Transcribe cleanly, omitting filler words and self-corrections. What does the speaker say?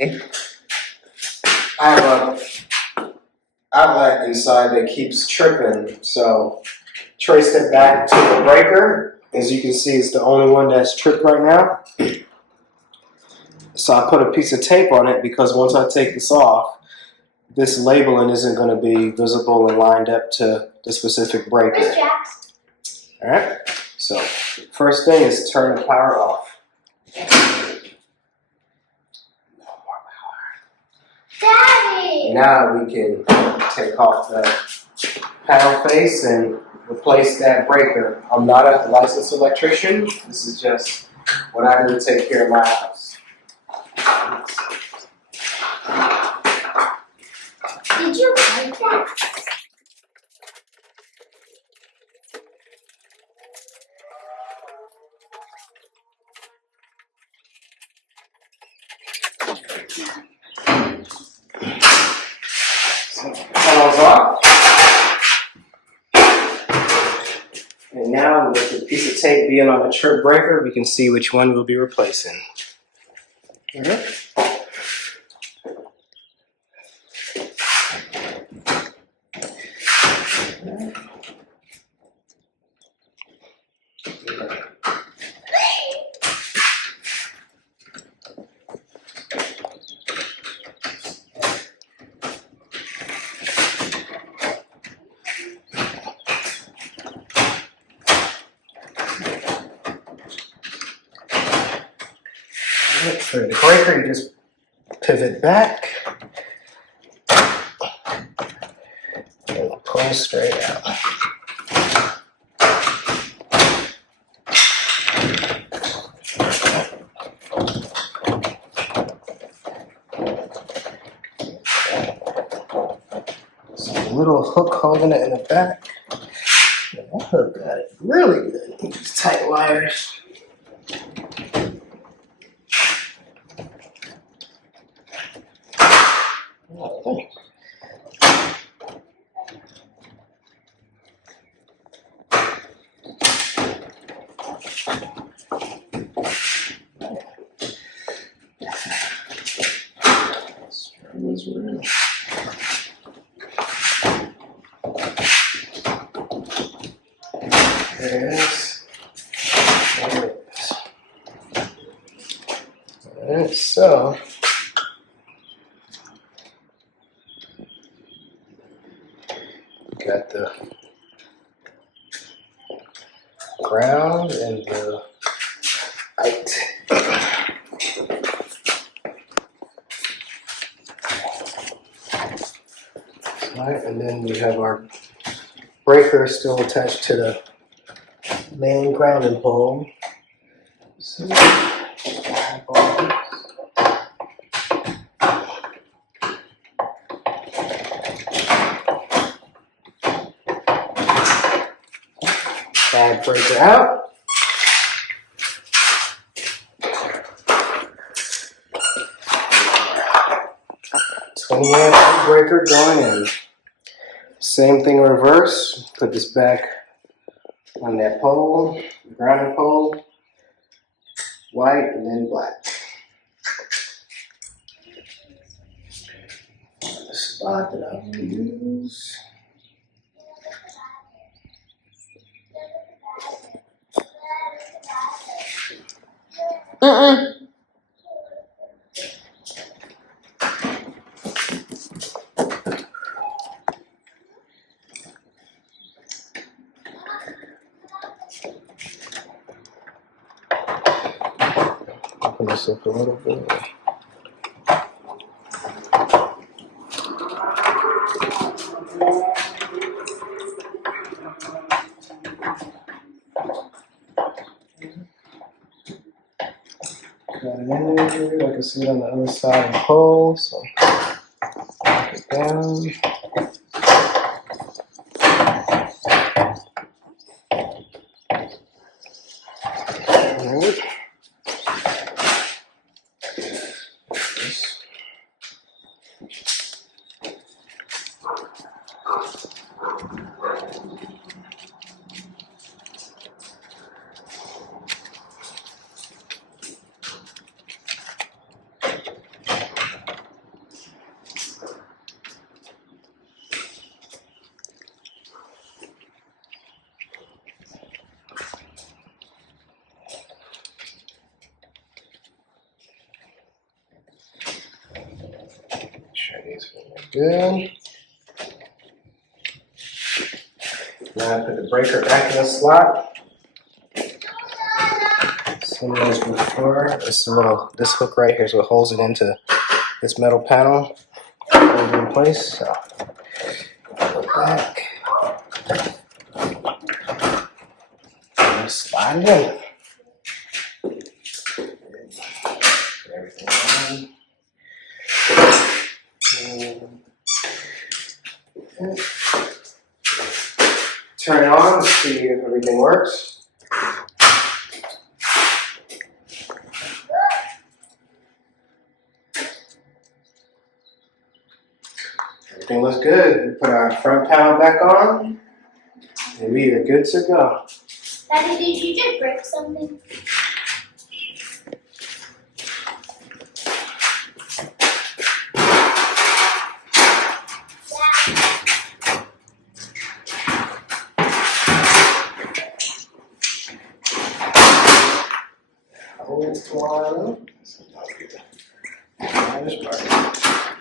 I have a outlet inside that keeps tripping, so traced it back to the breaker. As you can see, it's the only one that's tripped right now. So I put a piece of tape on it because once I take this off, this labeling isn't going to be visible and lined up to the specific breaker. All right, so first thing is turn the power off. Daddy! Now we can take off the panel face and replace that breaker. I'm not a licensed electrician. This is just what I do to take care of my house. Did you like that? Panels off. And now with the piece of tape being on the trip breaker, we can see which one we'll be replacing. Okay. For the breaker, you just pivot back and pull straight out. So a little hook holding it in the back. That hook got it really good. These tight wires. There it is. Alright, so got the ground and the height. Alright, and then we have our breaker still attached to the main grounding pole. So, bag breaker out. $20 breaker going in. Same thing in reverse. Put this back on that pole, the grounding pole, white and then black. The spot that I will use. Open this up a little bit. Got it in there. I can see it on the other side of the pole, so lock it down. Alright. Good. Now I put the breaker back in the slot. Same as before. This hook right here is what holds it into this metal panel. Hold it in place. So go back. And slide it in. Put everything on. And turn it on, see if everything works. Everything looks good. We put our front panel back on, and we are good to go. Daddy, did you just break something? Hold one. That is right.